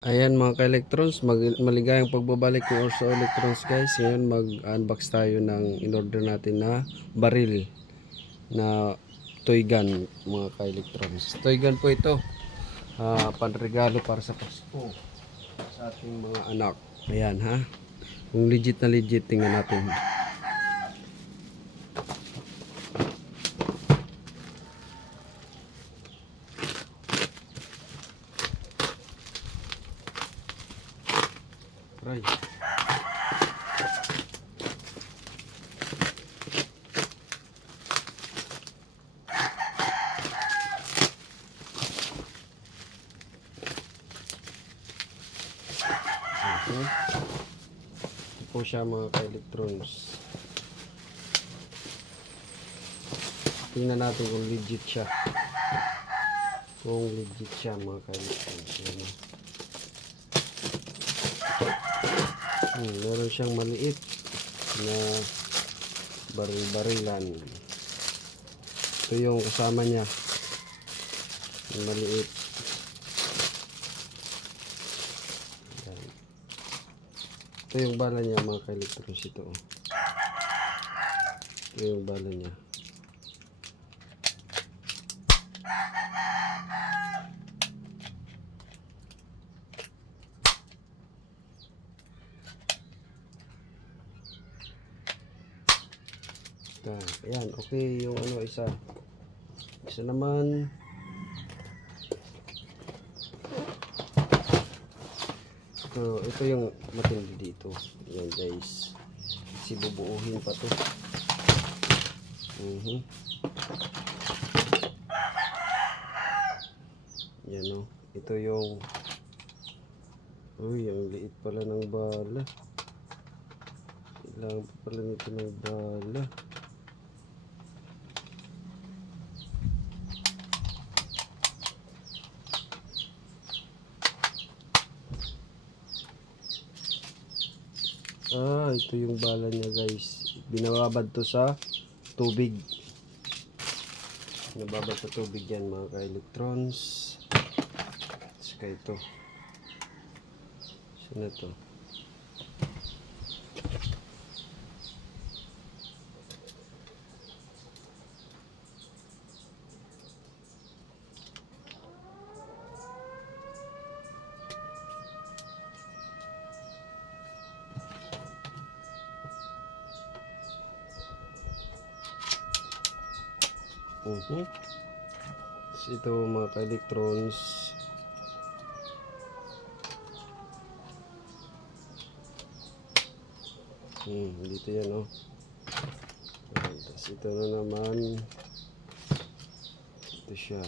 Ayan mga ka-electrons, maligayang pagbabalik ng Orso Electrons guys. Ngayon mag-unbox tayo ng in-order natin na baril na toy gun mga ka-electrons. Toy gun po ito, panregalo para sa Pasko sa ating mga anak. Ayan ha, kung legit na legit, tingnan natin. Right. Okay. Ito po siya mga ka-electrons. Tingnan natin kung legit siya. Kung legit siya mga ka-electrons. Meron siyang maliit na baril-barilan. Ito yung kasama niya. Yung maliit. Ayan. Ito yung bala niya mga ka-electrons. Ito yung bala niya. Ayan, okay yung ano isa naman. Ito yung matindi dito. Ayan guys, kasi bubuuhin pa to. Yan o, ito yung ang liit pala ng bala. Kailangan pa pala nito ng bala. Ito yung bala niya guys. Binababad to sa tubig. Nababad sa tubig yan mga ka-electrons. Saka ito. Saan na to? Ito mga ka-electrons. Dito yan o. Tapos ito na naman. Ito siya.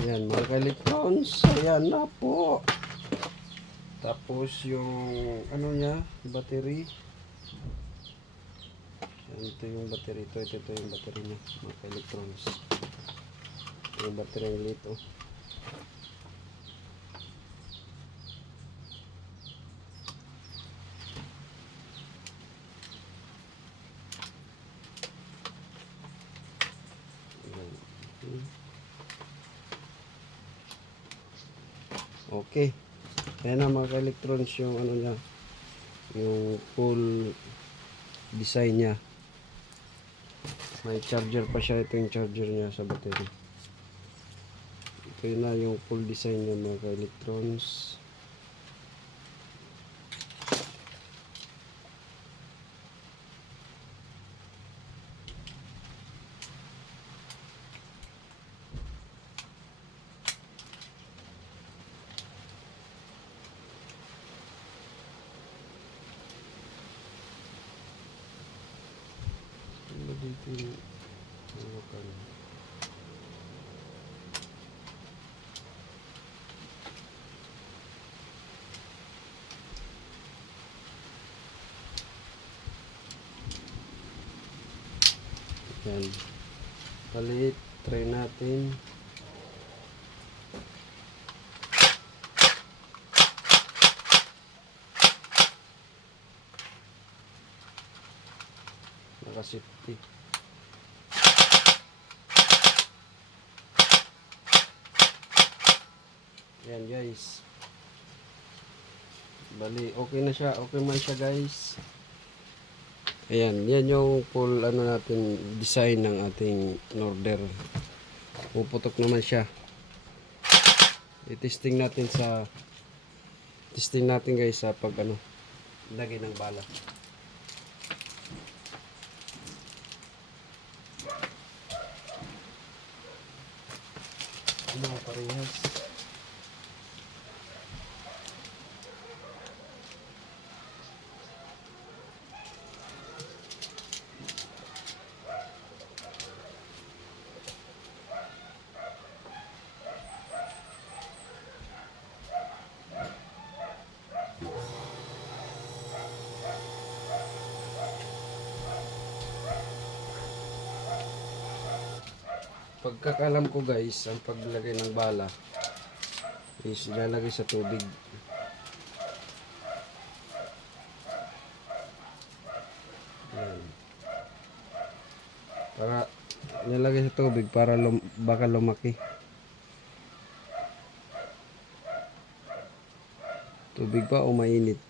Ayan mga ka-electrons, ayan na po. Tapos yung ano niya, battery. Ito yung battery, ito yung battery niya mga ka-electrons. Yung battery ang liit oh. Okay. Ayan na mga ka-electrons yung ano niya. yung full design niya. May charger pa siya. Ito yung charger niya sa battery. Ito yun na yung full design niya mga ka-electrons. Ano dito yung hawakan? Yan. Palit. Try natin. Naka-safety. Yan guys. Bali, okay na siya. Okay man siya guys. Ayan, yan yung full ano natin design ng ating order. Puputok naman siya. I-testing natin guys sa pag ano lagay ng bala. Ano parehas? Pagkakalam ko guys, ang paglagay ng bala is ilalagay sa tubig. Ayan. Para ilalagay sa tubig para baka lumaki. Tubig pa o mainit?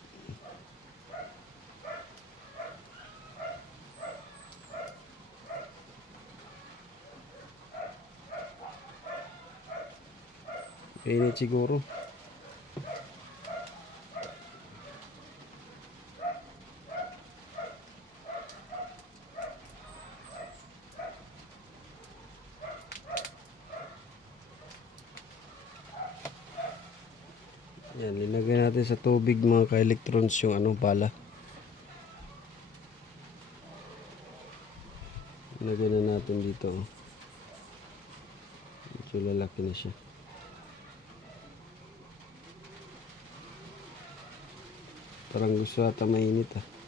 Mainit siguro. Yan, linagay natin sa tubig mga ka-electrons yung ano, bala. Linagay na natin dito. Medyo lalaki na siya. Parang gusto ata mainit ah.